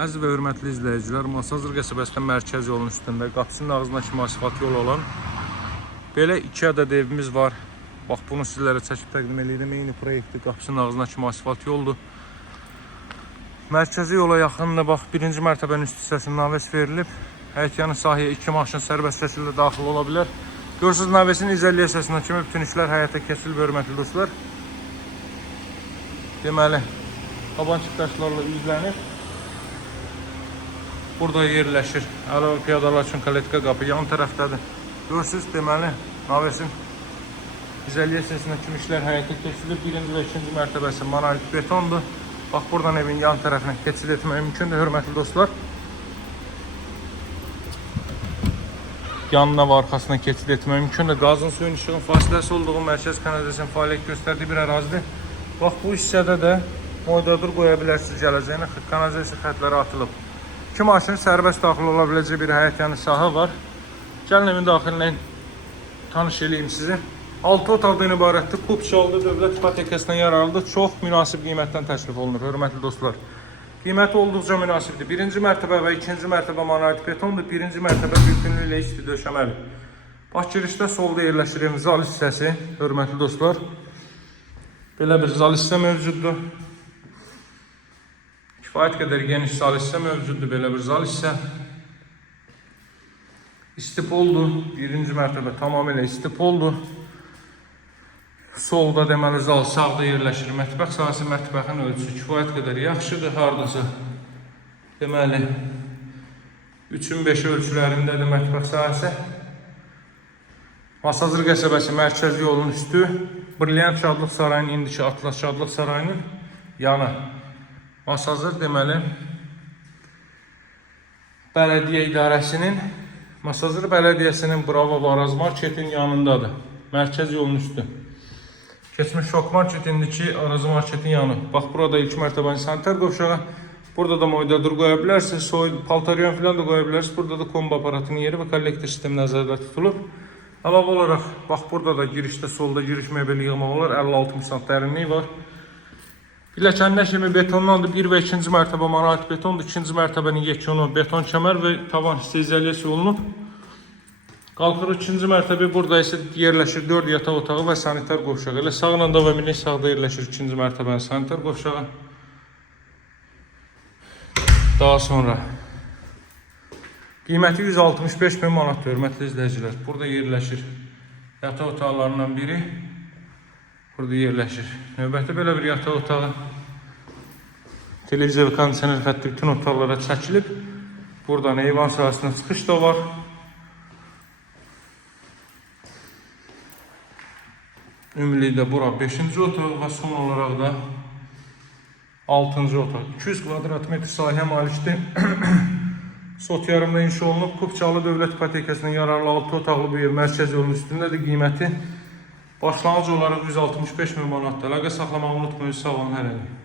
Əziz və hörmətli izləyicilər, Masazır qəsəbəsində mərkəz yolun üstündə qapısının ağzına kimi asfalt yolu olan belə 2 ədəd evimiz var. Bax, bunu sizlərə çəkib təqdim edirəm. Eyni proyektdir, qapısının ağzına kimi asfalt yoldur. Mərkəzi yola yaxındır. Bax, 1-ci mərtəbənin üst hissəsində naves verilib. Həyətyanı sahəyə 2 maşın sərbəst şəkildə daxil ola bilər. Görürsünüz, navesin izəlliyə hissəsindən kimi bütün işlər həyata keçirilib, hörmətli dostlar. Deməli, tabançıq daşlarla üzlənir. Burada yerləşir. Əlavə piyadalar üçün kaletka qapı yan tərəfdədir. Görürsünüz, deməli, navesin izəlliyə hissəsindən kimi işlər həyata keçirilib. 1-ci və 2-ci mərtəbəsi monolit betondur. Bax, buradan evin yan tərəfinə keçid etmək mümkündür, hörmətli dostlar. Yanına və arxasına keçid etmək mümkündür. Qazın, suyun, işığın fasiləsi olduğu mərkəz kanalizasyon fəaliyyət göstərdiyi bir ərazidir. Bax, bu hissədə də moydadur qoya bilərsiniz gələcəyinə. Kanalizasiya xətləri atılıb. 2 maşın sərbəst daxil ola biləcək bir həyətyanı sahə var. Gəlin evin daxilinə tanış eləyim sizi. 6 otaqdan ibarətdir. Kupçalı dövlət ipotekasına yararlıdır. Çox münasib qiymətdən təklif olunur, hörmətli dostlar. Qiyməti olduqca münasibdir. 1-ci mərtəbə və 2-ci mərtəbə monolit betondur. 1-ci mərtəbə bütünlüyü ilə isti döşəməli. Bax, girişdə solda yerləşir evin zal hissəsi, hörmətli dostlar. Belə bir zal hissə mövcuddur. Kifayət qədər geniş zal hissə mövcuddur, belə bir zal hissə. İstipoldur, 1-ci mərtəbə tamamilə istipoldur. Solda deməli zal, sağda yerləşir mətbəx sahəsi, mətbəxin ölçüsü kifayət qədər yaxşıdır, hardasa. Deməli, 3-ün 5 ölçülərindədir mətbəx sahəsi. Masazır qəsəbəsi mərkəzi yolun üstü, Brilliant Şadlıq Sarayının, indiki Atlas Şadlıq Sarayının yanı. Masazır deməli bələdiyyə idarəsinin, Masazır bələdiyyəsinin Bravo Varaz marketin yanındadır. Mərkəz yolun üstü. Keçmiş şok market, indiki Araz marketin yanı. Bax, burada ilk mərtəbənin sanitar qovşağı. Burada da moydadur qoya bilərsiniz, paltaryon filan da qoya bilərsiniz. Burada da kombi aparatının yeri və kollektor sistemi nəzərdə tutulub. Əlavə olaraq, bax, burada da girişdə solda giriş mebeli yığmaq olar. 50-60 sm dərinliyi var. Pilləkənlər kimi betonlandır. 1 və 2-ci mərtəbə monolit betondur. 2-ci mərtəbənin yekunu beton kəmər və tavan hissə izəliyyəsi olunub. Qalxır 2-ci mərtəbə, burada isə yerləşir 4 yataq otağı və sanitar qovşağı. Elə sağla da və milli sağda yerləşir 2-ci mərtəbənin sanitar qovşağı. Daha sonra qiyməti 165 min manat, hörmətli izləyicilər. Burada yerləşir yataq otaqlarından biri. Burada yerləşir. Növbəti belə bir yataq otağı. Televizor və kondisioner xətti bütün otaqlara çəkilib. Buradan eyvan sahəsinə çıxış da var. Ümumilikdə bura 5-ci otaq və son olaraq da 6-cı otaq. 200 kvadrat metr sahəyə malikdir. Sotyarımda inşa olunub. Kupçalı dövlət ipotekasına yararlı 6 otaqlı bir ev mərkəz yolun üstündədir. Qiyməti başlanğıc olaraq 165 min manatdır. Əlaqə saxlamağı unutmayın. Sağ olun, hər əli.